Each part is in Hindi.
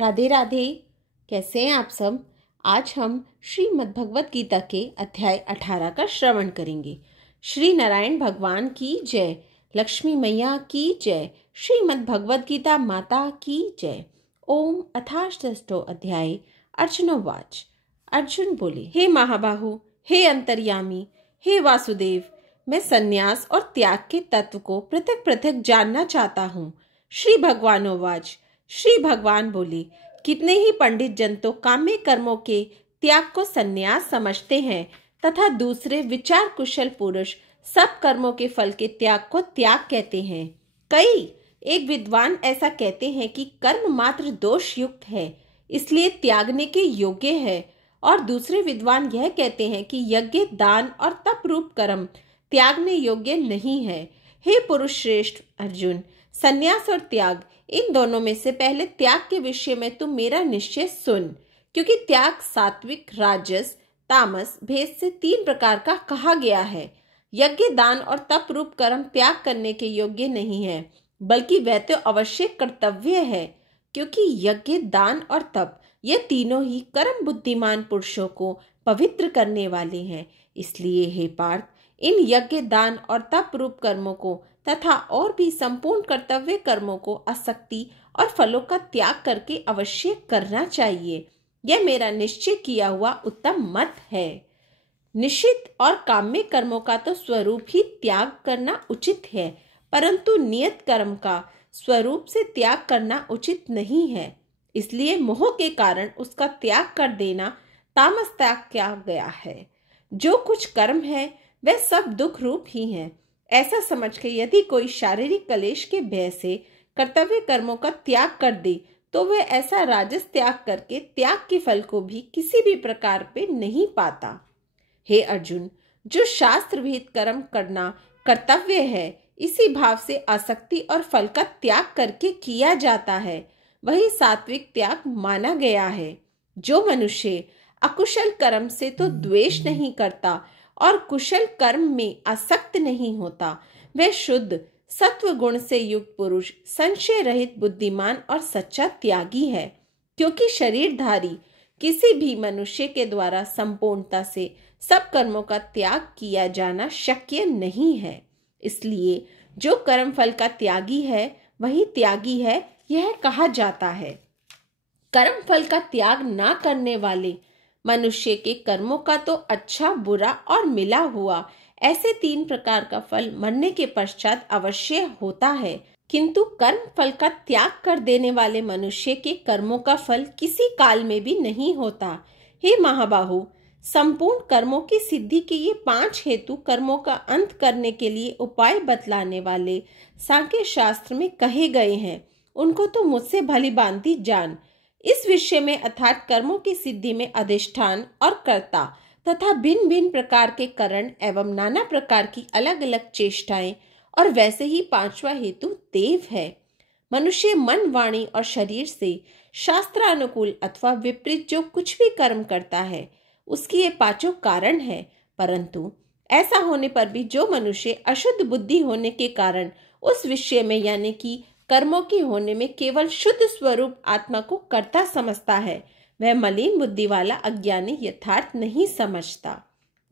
राधे राधे। कैसे हैं आप सब। आज हम श्रीमद् भगवत गीता के अध्याय 18 का श्रवण करेंगे। श्री नारायण भगवान की जय, लक्ष्मी मैया की जय, श्रीमद् भगवत गीता माता की जय। ओम अथाष्टो अध्याय। अर्जुनोवाच। अर्जुन बोले, हे महाबाहु, हे अंतर्यामी, हे वासुदेव, मैं संन्यास और त्याग के तत्व को पृथक पृथक जानना चाहता हूँ। श्री भगवानोवाच। श्री भगवान बोले, कितने ही पंडित जन तो काम्य कर्मों के त्याग को संन्यास समझते हैं तथा दूसरे विचार कुशल पुरुष सब कर्मों के फल के त्याग को त्याग कहते हैं। एक विद्वान ऐसा कहते हैं कि कर्म मात्र दोष युक्त है, इसलिए त्यागने के योग्य है, और दूसरे विद्वान यह कहते हैं कि यज्ञ, दान और तप रूप कर्म त्यागने योग्य नहीं है। हे पुरुष श्रेष्ठ अर्जुन, संन्यास और त्याग, इन दोनों में से पहले त्याग के विषय में तुम मेरा निश्चय सुन, क्योंकि त्याग सात्विक, राजस, तामस भेद से 3 प्रकार का कहा गया है। यज्ञ, दान और तप रूप कर्म त्याग करने के योग्य नहीं है, बल्कि वह तो अवश्य कर्तव्य है, क्योंकि यज्ञ, दान और तप ये तीनों ही कर्म बुद्धिमान पुरुषों को पवित्र करने वाले हैं। इसलिए हे पार्थ, इन यज्ञ, दान और तप रूप कर्मों को तथा और भी संपूर्ण कर्तव्य कर्मों को आसक्ति और फलों का त्याग करके अवश्य करना चाहिए। यह मेरा निश्चय किया हुआ उत्तम मत है। निश्चित और काम्य कर्मों का तो स्वरूप ही त्याग करना उचित है, परंतु नियत कर्म का स्वरूप से त्याग करना उचित नहीं है। इसलिए मोह के कारण उसका त्याग कर देना तामस त्याग किया गया है। जो कुछ कर्म है वह सब दुख रूप ही है। ऐसा समझ के यदि कोई शारीरिक कलेश के भय से कर्तव्य कर्मों का त्याग कर दे तो वह ऐसा राजस त्याग करके त्याग के फल को भी किसी भी प्रकार पे नहीं पाता। हे अर्जुन, जो शास्त्र विहित कर्म करना कर्तव्य है, इसी भाव से आसक्ति और फल का त्याग करके किया जाता है, वही सात्विक त्याग माना गया है। जो मनुष्य अकुशल कर्म से तो द्वेष नहीं करता और कुशल कर्म में आसक्त नहीं होता, वह शुद्ध सत्व गुण से युक्त पुरुष, संशय रहित, बुद्धिमान और सच्चा त्यागी है। क्योंकि शरीरधारी किसी भी मनुष्य के द्वारा संपूर्णता से सब कर्मों का त्याग किया जाना शक्य नहीं है। इसलिए जो कर्म फल का त्यागी है वही त्यागी है, यह कहा जाता है। कर्म फल का त्याग ना करने वाले मनुष्य के कर्मों का तो अच्छा, बुरा और मिला हुआ ऐसे 3 प्रकार का फल मरने के पश्चात अवश्य होता है, किंतु कर्म फल का त्याग कर देने वाले मनुष्य के कर्मों का फल किसी काल में भी नहीं होता। हे महाबाहु, संपूर्ण कर्मों की सिद्धि के ये 5 हेतु कर्मों का अंत करने के लिए उपाय बतलाने वाले सांख्य शास्त्र में कहे गए हैं, उनको तो मुझसे भली भांति जान। इस विषय में अर्थात कर्मों की सिद्धि में अधिष्ठान और कर्ता तथा भिन्न भिन्न प्रकार के कारण एवं नाना प्रकार की अलग अलग चेष्टाएं, और वैसे ही 5वां हेतु देव है। मनुष्य मन, वाणी और शरीर से शास्त्रानुकूल अथवा विपरीत जो कुछ भी कर्म करता है, उसकी ये 5 कारण है। परंतु ऐसा होने पर भी जो मनुष्य अशुद्ध बुद्धि होने के कारण उस विषय में यानी कि कर्मों के होने में केवल शुद्ध स्वरूप आत्मा को कर्ता समझता है, वह मलिन बुद्धि वाला अज्ञानी यथार्थ नहीं समझता।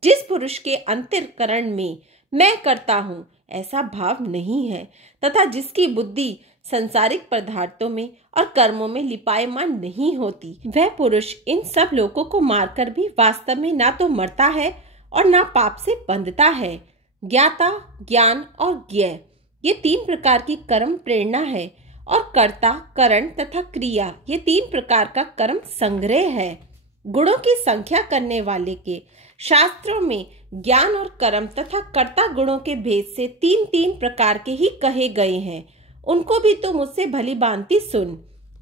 जिस पुरुष के अंतःकरण में मैं करता हूँ ऐसा भाव नहीं है तथा जिसकी बुद्धि संसारिक पदार्थों में और कर्मों में लिपायमान नहीं होती, वह पुरुष इन सब लोगों को मारकर भी वास्तव में ना तो मरता है और ना पाप से बंधता है। ज्ञाता, ज्ञान और ज्ञेय ये 3 प्रकार की कर्म प्रेरणा है, और कर्ता, करण तथा क्रिया ये 3 प्रकार का कर्म संग्रह है। गुणों की संख्या करने वाले के शास्त्रों में ज्ञान और कर्म तथा कर्ता गुणों के भेद से 3 प्रकार के ही कहे गए हैं, उनको भी तो मुझसे भली भांति सुन।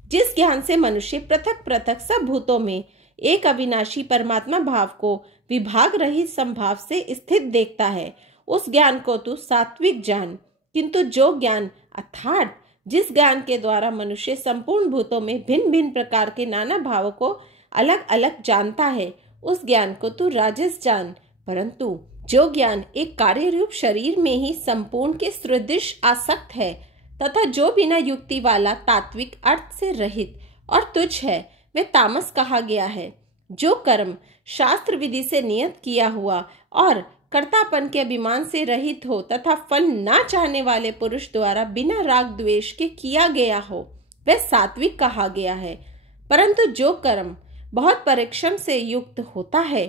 जिस ज्ञान से मनुष्य पृथक पृथक सब भूतों में एक अविनाशी परमात्मा भाव को विभाग रहित संभाव से स्थित देखता है, उस ज्ञान को तू सात्विक जान। किंतु जो ज्ञान अर्थात जिस ज्ञान के द्वारा मनुष्य संपूर्ण भूतों में भिन्न भिन्न प्रकार के नाना भावों को अलग अलग जानता है, उस ज्ञान को तू राजस जान। परंतु जो ज्ञान एक कार्य रूप शरीर में ही संपूर्ण के सदृश आसक्त है तथा जो बिना युक्ति वाला तात्विक अर्थ से रहित और तुच्छ है वह तामस कहा गया है। जो कर्म शास्त्र विधि से नियत किया हुआ और कर्तापन के अभिमान से रहित हो तथा फल ना चाहने वाले पुरुष द्वारा बिना राग द्वेष के किया गया हो वह सात्विक कहा गया है। परंतु जो कर्म बहुत परिश्रम से युक्त होता है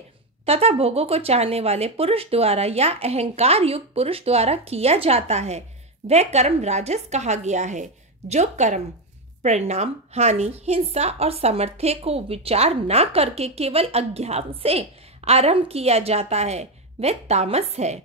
तथा भोगों को चाहने वाले पुरुष द्वारा या अहंकार युक्त पुरुष द्वारा किया जाता है वह कर्म राजस कहा गया है। जो कर्म परिणाम, हानि, हिंसा और सामर्थ्य को विचार ना करके केवल अज्ञान से आरंभ किया जाता है वह तामस है।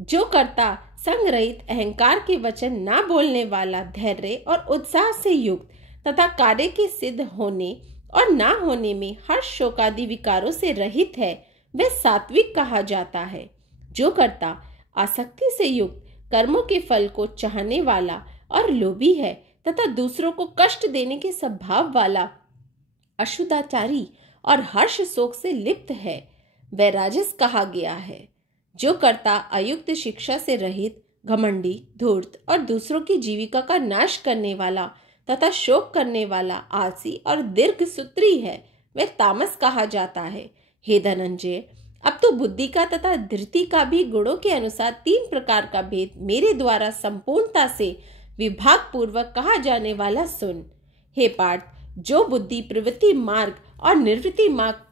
जो कर्ता संग रहित अहंकार के वचन ना बोलने वाला, धैर्य और उत्साह से युक्त तथा कार्य के सिद्ध होने और ना होने में हर्ष शोकादि विकारों से रहित है वह सात्विक कहा जाता है। जो कर्ता आसक्ति से युक्त कर्मों के फल को चाहने वाला और लोभी है तथा दूसरों को कष्ट देने के स्वभाव वाला, अशुद्धाचारी और हर्ष शोक से लिप्त है वह राजस कहा गया है। जो कर्ता अयुक्त शिक्षा से रहित, घमंडी, धूर्त और दूसरों की जीविका का नाश करने वाला तथा शोक करने वाला, आलसी और दीर्घ सूत्री है वह तामस कहा जाता है। हे धनंजय, अब तो बुद्धि का तथा धृति का भी गुणों के अनुसार 3 प्रकार का भेद मेरे द्वारा संपूर्णता से विभाग पूर्वक कहा जाने वाला सुन। हे पार्थ, जो बुद्धि प्रवृत्ति मार्ग और निवृत्ति मार्ग,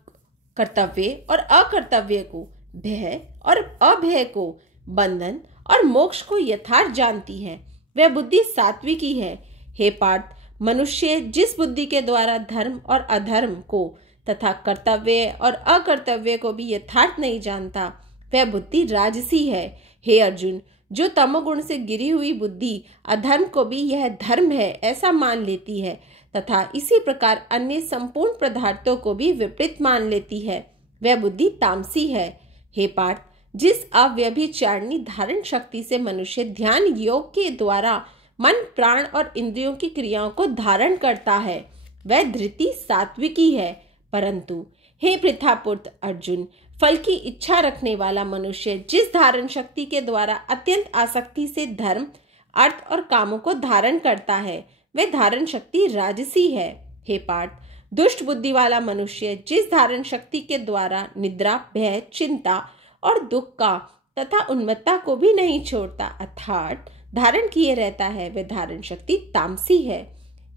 कर्तव्य और अकर्तव्य को, भय और अभय को, बंधन और मोक्ष को यथार्थ जानती है वह बुद्धि सात्विकी है। हे पार्थ, मनुष्य जिस बुद्धि के द्वारा धर्म और अधर्म को तथा कर्तव्य और अकर्तव्य को भी यथार्थ नहीं जानता वह बुद्धि राजसी है। हे अर्जुन, जो तमोगुण से गिरी हुई बुद्धि अधर्म को भी यह धर्म है ऐसा मान लेती है तथा इसी प्रकार अन्य संपूर्ण पदार्थों को भी विपरीत मान लेती है वह बुद्धि तामसी है। हे पार्थ, जिस अव्यभिचारिणी धारण शक्ति से मनुष्य ध्यान योग के द्वारा मन, प्राण और इंद्रियों की क्रियाओं को धारण करता है वह धृति सात्विकी है। परंतु हे पृथापुत्र अर्जुन, फल की इच्छा रखने वाला मनुष्य जिस धारण शक्ति के द्वारा अत्यंत आसक्ति से धर्म, अर्थ और कामों को धारण करता है वह धारण शक्ति राजसी है। हे पार्थ, दुष्ट बुद्धि वाला मनुष्य जिस धारण शक्ति के द्वारा निद्रा, भय, चिंता और दुख का तथा उन्मत्ता को भी नहीं छोड़ता अर्थात धारण किए रहता है वह धारण शक्ति तामसी है।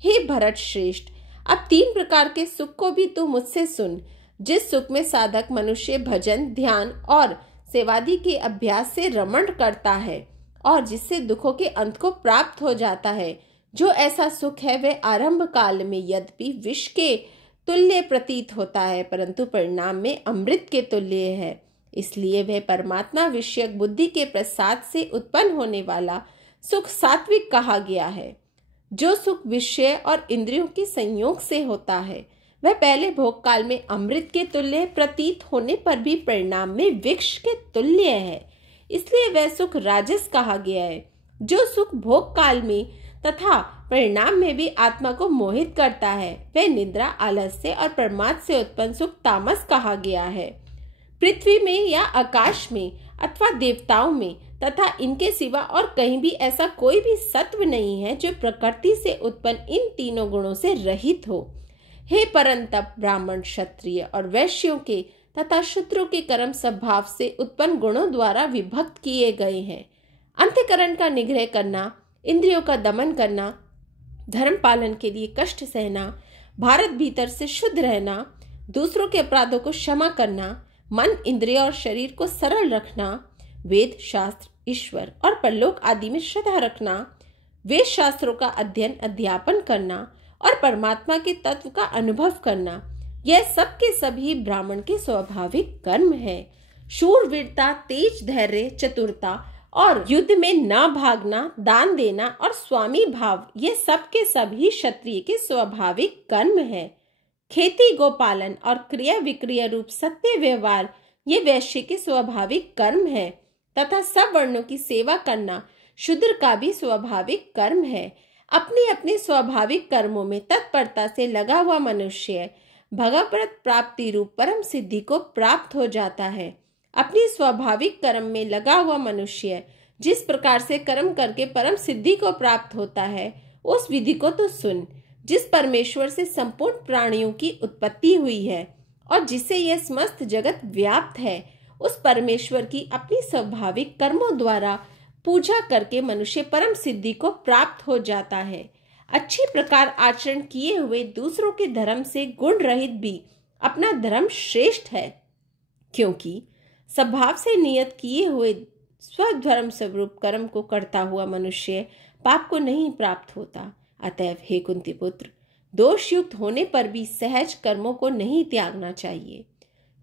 हे भरत श्रेष्ठ, अब 3 प्रकार के सुख को भी तू मुझसे सुन। जिस सुख में साधक मनुष्य भजन, ध्यान और सेवादि के अभ्यास से रमण करता है और जिससे दुखों के अंत को प्राप्त हो जाता है, जो ऐसा सुख है वह आरंभ काल में यद्यपि विष के तुल्य प्रतीत होता है परंतु परिणाम में अमृत के तुल्य है। इसलिए वह परमात्मा विषयक बुद्धि के प्रसाद से उत्पन्न होने वाला सुख सात्विक कहा गया है। जो सुख विषय और इंद्रियों के संयोग से होता है वह पहले भोग काल में अमृत के तुल्य प्रतीत होने पर भी परिणाम में विष के तुल्य है, इसलिए वह सुख राजस कहा गया है। जो सुख भोग काल में तथा परिणाम में भी आत्मा को मोहित करता है वह निद्रा, आलस्य और प्रमाद से उत्पन्न सुख तामस कहा गया है। पृथ्वी में या आकाश में अथवा देवताओं में तथा इनके सिवा और कहीं भी ऐसा कोई भी सत्व नहीं है जो प्रकृति से उत्पन्न इन तीनों गुणों से रहित हो। हे परंतप, ब्राह्मण, क्षत्रिय और वैश्यों के तथा शूद्रों के कर्म स्वभाव से उत्पन्न गुणों द्वारा विभक्त किए गए हैं। अंतःकरण का निग्रह करना, इंद्रियों का दमन करना, धर्म पालन के लिए कष्ट सहना, भारत भीतर से शुद्ध रहना, दूसरों के अपराधों को क्षमा करना, मन, इंद्रिय और शरीर को सरल रखना, वेद, शास्त्र, ईश्वर और परलोक आदि में श्रद्धा रखना, वेद शास्त्रों का अध्ययन, अध्यापन करना और परमात्मा के तत्व का अनुभव करना, यह सब के सभी ब्राह्मण के स्वाभाविक कर्म है। शूरवीरता, तेज, धैर्य, चतुरता और युद्ध में न भागना, दान देना और स्वामी भाव, ये सब के सभी क्षत्रिय के स्वाभाविक कर्म है। खेती, गोपालन और क्रिया विक्रिया रूप सत्य व्यवहार ये वैश्य के स्वाभाविक कर्म है तथा सब वर्णों की सेवा करना शूद्र का भी स्वाभाविक कर्म है। अपने अपने स्वाभाविक कर्मों में तत्परता से लगा हुआ मनुष्य भगवत प्राप्ति रूप परम सिद्धि को प्राप्त हो जाता है। अपनी स्वाभाविक कर्म में लगा हुआ मनुष्य जिस प्रकार से कर्म करके परम सिद्धि को प्राप्त होता है उस विधि को तो सुन। जिस परमेश्वर से संपूर्ण प्राणियों की उत्पत्ति हुई है और जिसे यह समस्त जगत व्याप्त है, उस परमेश्वर की अपनी स्वाभाविक कर्मों द्वारा पूजा करके मनुष्य परम सिद्धि को प्राप्त हो जाता है। अच्छी प्रकार आचरण किए हुए दूसरों के धर्म से गुण रहित भी अपना धर्म श्रेष्ठ है, क्योंकि स्वभाव से नियत किए हुए स्वधर्म स्वरूप कर्म को करता हुआ मनुष्य पाप को नहीं प्राप्त होता। अतएव हे कुंती पुत्र, दोष युक्त होने पर भी सहज कर्मों को नहीं त्यागना चाहिए,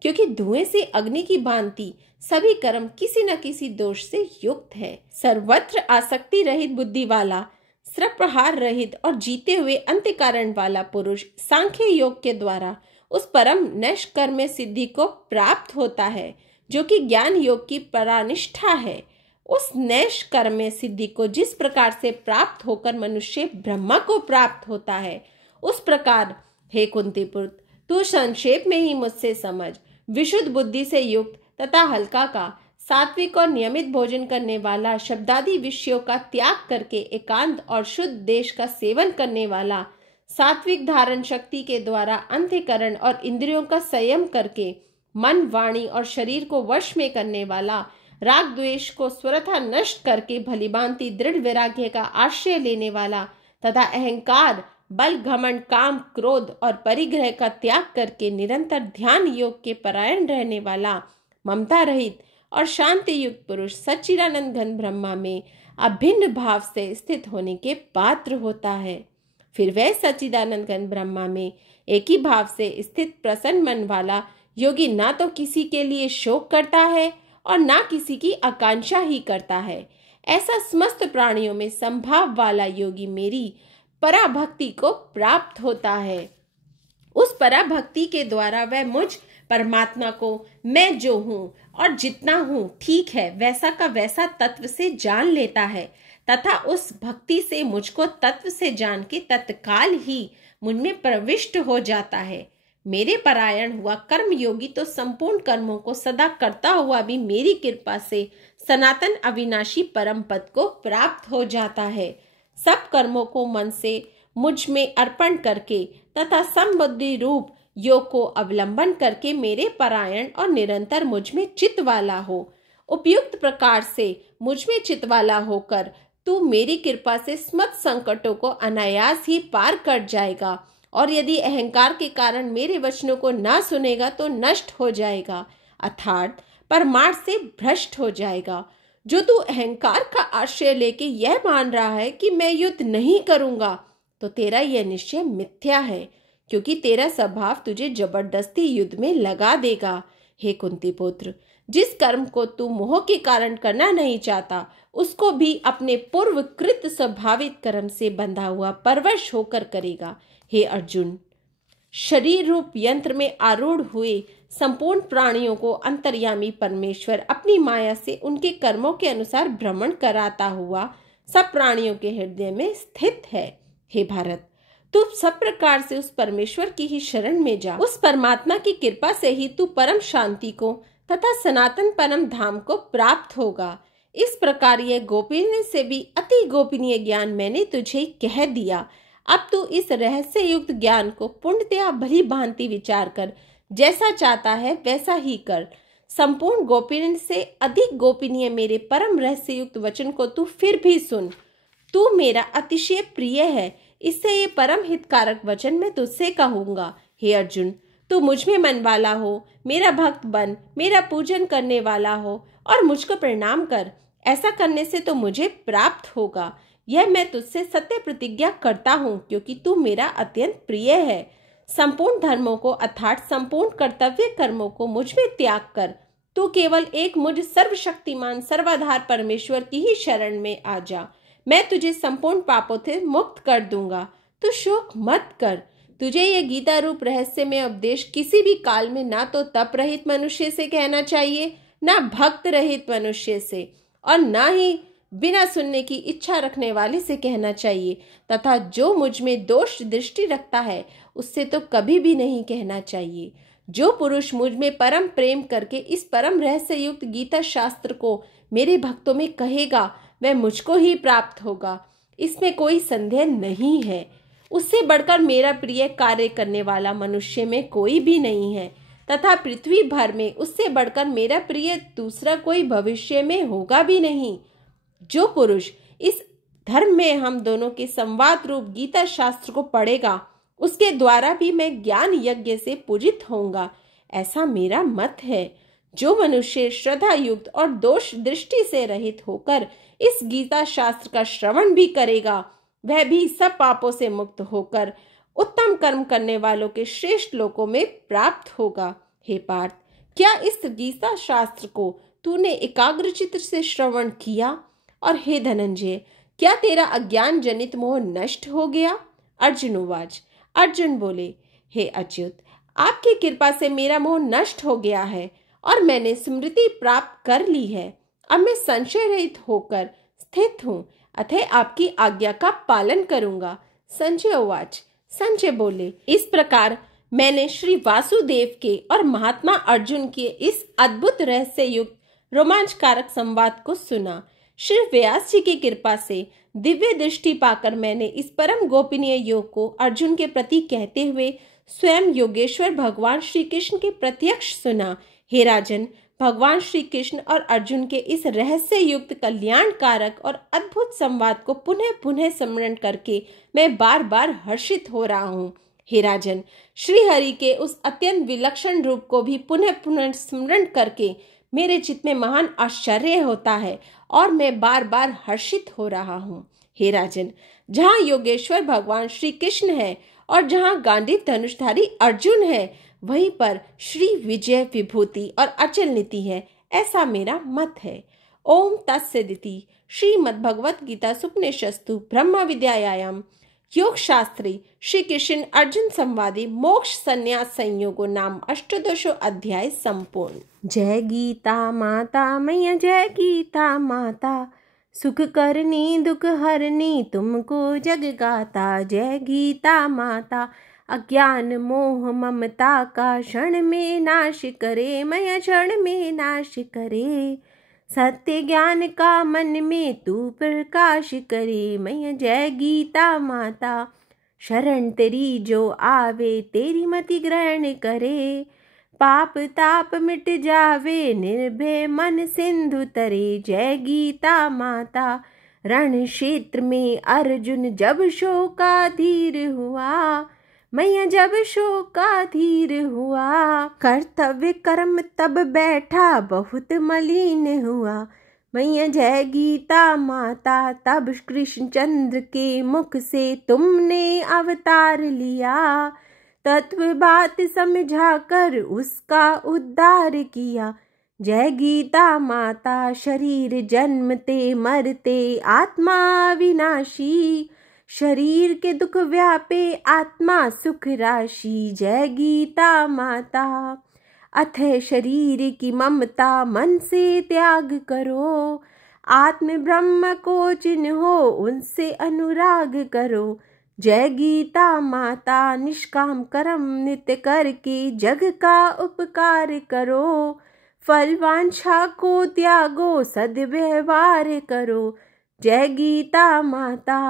क्योंकि धुएं से अग्नि की भांति सभी कर्म किसी न किसी दोष से युक्त है। सर्वत्र आसक्ति रहित बुद्धि वाला, सर्वप्रहार रहित और जीते हुए अंत्य कारण वाला पुरुष सांख्य योग के द्वारा उस परम नैष्कर्म्य सिद्धि को प्राप्त होता है जो कि ज्ञान योग की परानिष्ठा है। उस नैष्कर्म्य सिद्धि को जिस प्रकार से प्राप्त होकर मनुष्य ब्रह्मा को प्राप्त होता है, उस प्रकार हे कुंती पुत्र, तू संक्षेप में ही मुझसे समझ। विशुद्ध बुद्धि से युक्त तथा हल्का का, सात्विक और नियमित भोजन करने वाला, शब्दादि विषयों का त्याग करके एकांत और शुद्ध देश का सेवन करने वाला, सात्विक धारण शक्ति के द्वारा अंतःकरण और इंद्रियों का संयम करके मन, वाणी और शरीर को वश में करने वाला, राग द्वेष को स्वतः नष्ट करके भलीभांति दृढ़ वैराग्य का आश्रय लेने वाला तथा अहंकार, बल, घमंड, काम, क्रोध और परिग्रह का त्याग करके निरंतर ध्यान योग के परायण रहने वाला, ममता रहित और शांति युक्त पुरुष सच्चिदानंद घन ब्रह्मा में अभिन्न भाव से स्थित होने के पात्र होता है। फिर वह सच्चिदानंद घन ब्रह्मा में एक ही भाव से स्थित प्रसन्न मन वाला योगी ना तो किसी के लिए शोक करता है और ना किसी की आकांक्षा ही करता है। ऐसा समस्त प्राणियों में संभाव वाला योगी मेरी पराभक्ति को प्राप्त होता है। उस पराभक्ति के द्वारा वह मुझ परमात्मा को मैं जो हूँ और जितना हूँ ठीक है वैसा का वैसा तत्व से जान लेता है तथा उस भक्ति से मुझको तत्व से जान के तत्काल ही मुझमें प्रविष्ट हो जाता है। मेरे परायण हुआ कर्म योगी तो संपूर्ण कर्मों को सदा करता हुआ भी मेरी कृपा से सनातन अविनाशी परम पद को प्राप्त हो जाता है। सब कर्मों को मन से मुझ में अर्पण करके तथा समबुद्धि रूप योग को अवलंबन करके मेरे परायण और निरंतर मुझ में चित्त वाला हो। उपयुक्त प्रकार से मुझ में चित्त वाला होकर तू मेरी कृपा से समस्त संकटों को अनायास ही पार कर जाएगा, और यदि अहंकार के कारण मेरे वचनों को ना सुनेगा तो नष्ट हो जाएगा, अर्थात परमार्थ से भ्रष्ट हो जाएगा। जो तू अहंकार का आश्रय लेके यह मान रहा है कि मैं युद्ध नहीं करूंगा, तो तेरा यह निश्चय मिथ्या है, क्योंकि तेरा स्वभाव तुझे जबरदस्ती युद्ध में लगा देगा। हे कुंती पुत्र, जिस कर्म को तू मोह के कारण करना नहीं चाहता, उसको भी अपने पूर्व कृत स्वाभाविक कर्म से बंधा हुआ परवश होकर करेगा। हे अर्जुन, शरीर रूप यंत्र में आरूढ़ हुए संपूर्ण प्राणियों को अंतर्यामी परमेश्वर अपनी माया से उनके कर्मों के अनुसार भ्रमण कराता हुआ सब प्राणियों के हृदय में स्थित है। हे भारत, तू सब प्रकार से उस परमेश्वर की ही शरण में जा। उस परमात्मा की कृपा से ही तू परम शांति को तथा सनातन परम धाम को प्राप्त होगा। इस प्रकार यह गोपनीय से भी अति गोपनीय ज्ञान मैंने तुझे कह दिया। अब तू इस रहस्य युक्त ज्ञान को पूर्णतया भली भांति विचार कर जैसा चाहता है वैसा ही कर। संपूर्ण गोपनीय से अधिक गोपनीय मेरे परम रहस्य युक्त वचन को तू फिर भी सुन। तू मेरा अतिशय प्रिय है, इससे ये परम हितकारक वचन मैं तुझसे कहूंगा। हे अर्जुन, तू मुझ में मन वाला हो, मेरा भक्त बन, मेरा पूजन करने वाला हो और मुझको प्रणाम कर। ऐसा करने से तो मुझे प्राप्त होगा, यह मैं तुझसे सत्य प्रतिज्ञा करता हूँ, क्योंकि तू मेरा अत्यंत प्रिय है। संपूर्ण धर्मों को अर्थात संपूर्ण कर्तव्य कर्मों को मुझ में त्याग कर तू केवल एक मुझ सर्वशक्तिमान सर्वाधार परमेश्वर की ही शरण में आ जा। मैं तुझे संपूर्ण पापों से मुक्त कर दूंगा। तू शोक मत कर। तुझे यह गीता रूप रहस्य में उपदेश किसी भी काल में ना तो तप रहित मनुष्य से कहना चाहिए, ना भक्त रहित मनुष्य से, और ना ही बिना सुनने की इच्छा रखने वाले से कहना चाहिए, तथा जो मुझ में दोष दृष्टि रखता है उससे तो कभी भी नहीं कहना चाहिए। जो पुरुष मुझ में परम प्रेम करके इस परम रहस्य युक्त गीता शास्त्र को मेरे भक्तों में कहेगा वह मुझको ही प्राप्त होगा, इसमें कोई संदेह नहीं है। उससे बढ़कर मेरा प्रिय कार्य करने वाला मनुष्य में कोई भी नहीं है, तथा पृथ्वी भर में उससे बढ़कर मेरा प्रिय दूसरा कोई भविष्य में होगा भी नहीं। जो पुरुष इस धर्म में हम दोनों के संवाद रूप गीता शास्त्र को पढ़ेगा, उसके द्वारा भी मैं ज्ञान यज्ञ से पूजित होऊंगा, ऐसा मेरा मत है। जो मनुष्य श्रद्धा युक्त और दोष दृष्टि से रहित होकर इस गीता शास्त्र का श्रवण भी करेगा, वह भी सब पापों से मुक्त होकर उत्तम कर्म करने वालों के श्रेष्ठ लोकों में प्राप्त होगा। हे पार्थ, क्या इस गीता शास्त्र को तूने एकाग्र चित्त से श्रवण किया? और हे धनंजय, क्या तेरा अज्ञान जनित मोह नष्ट हो गया? अर्जुन उवाच। अर्जुन बोले, हे अच्युत, आपकी कृपा से मेरा मोह नष्ट हो गया है और मैंने स्मृति प्राप्त कर ली है। अब मैं संशय रहित होकर स्थित हूँ, अतः आपकी आज्ञा का पालन करूंगा। संजय उवाच। संजय बोले, इस प्रकार मैंने श्री वासुदेव के और महात्मा अर्जुन के इस अद्भुत रहस्य युक्त रोमांचकारक संवाद को सुना। श्री व्यास जी की कृपा से दिव्य दृष्टि पाकर मैंने इस परम गोपनीय योग को अर्जुन के प्रति कहते हुए स्वयं योगेश्वर भगवान श्री कृष्ण के प्रत्यक्ष सुना। हे राजन, भगवान श्री कृष्ण और अर्जुन के इस रहस्य युक्त कल्याणकारक और अद्भुत संवाद को पुनः पुनः स्मरण करके मैं बार बार हर्षित हो रहा हूँ। हे राजन, श्री हरि के उस अत्यंत विलक्षण रूप को भी पुनः पुनः स्मरण करके मेरे चित्त में महान आश्चर्य होता है और मैं बार बार हर्षित हो रहा हूँ। हे राजन, जहाँ योगेश्वर भगवान श्री कृष्ण है और जहाँ गांडीव धनुषधारी अर्जुन है, वहीं पर श्री विजय विभूति और अचल नीति है, ऐसा मेरा मत है। ओम तत्सदिति। श्रीमद्भगवत गीता सुपनिषत्सु ब्रह्म विद्यायाम योग शास्त्री श्री कृष्ण अर्जुन संवादी मोक्ष संन्यास संयोगो नाम 18 अध्याय संपूर्ण। जय गीता माता मैया, जय गीता माता, सुख करनी दुख हरनी तुमको जग गाता। जय गीता माता, अज्ञान मोह ममता का क्षण में नाश करे, मैया क्षण में नाश करे। सत्य ज्ञान का मन में तू प्रकाश करे, मैया जय गीता माता। शरण तेरी जो आवे तेरी मति ग्रहण करे, पाप ताप मिट जावे निर्भय मन सिंधु तरे। जय गीता माता। रण क्षेत्र में अर्जुन जब शोकाधीर हुआ, मैया जब शोकाधीर हुआ, कर्तव्य कर्म तब बैठा बहुत मलिन हुआ। मैया जय गीता माता, तब कृष्णचंद्र के मुख से तुमने अवतार लिया, तत्व बात समझा कर उसका उद्धार किया। जय गीता माता, शरीर जन्मते मरते आत्मा विनाशी, शरीर के दुख व्यापे आत्मा सुख राशि। जय गीता माता। अथय शरीर की ममता मन से त्याग करो, आत्म ब्रह्म को चिन्हो उनसे अनुराग करो। जय गीता माता। निष्काम कर्म नित्य करके जग का उपकार करो, फल वांछा को त्यागो सद्व्यवहार करो। जय गीता माता।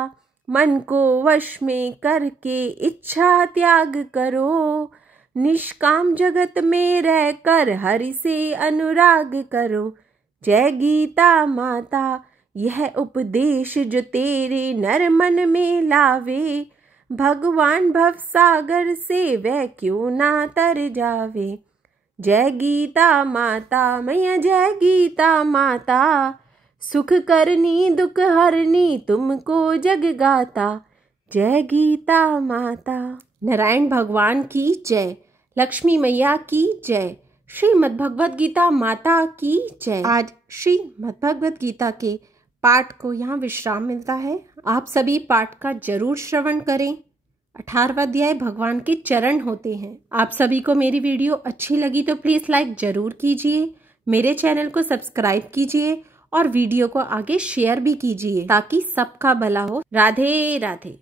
मन को वश में करके इच्छा त्याग करो, निष्काम जगत में रहकर हरि से अनुराग करो। जय गीता माता। यह उपदेश जो तेरे नर मन में लावे, भगवान भव सागर से वह क्यों ना तर जावे। जय गीता माता। मैया जय गीता माता, सुख करनी दुख हरनी तुमको जग गाता। जय गीता माता। नारायण भगवान की जय, लक्ष्मी मैया की जय, श्रीमद्भगवत गीता माता की जय। आज श्रीमद्भगवत गीता के पाठ को यहाँ विश्राम मिलता है। आप सभी पाठ का जरूर श्रवण करें। 18वां अध्याय भगवान के चरण होते हैं। आप सभी को मेरी वीडियो अच्छी लगी तो प्लीज लाइक जरूर कीजिए, मेरे चैनल को सब्सक्राइब कीजिए और वीडियो को आगे शेयर भी कीजिए ताकि सबका भला हो। राधे राधे।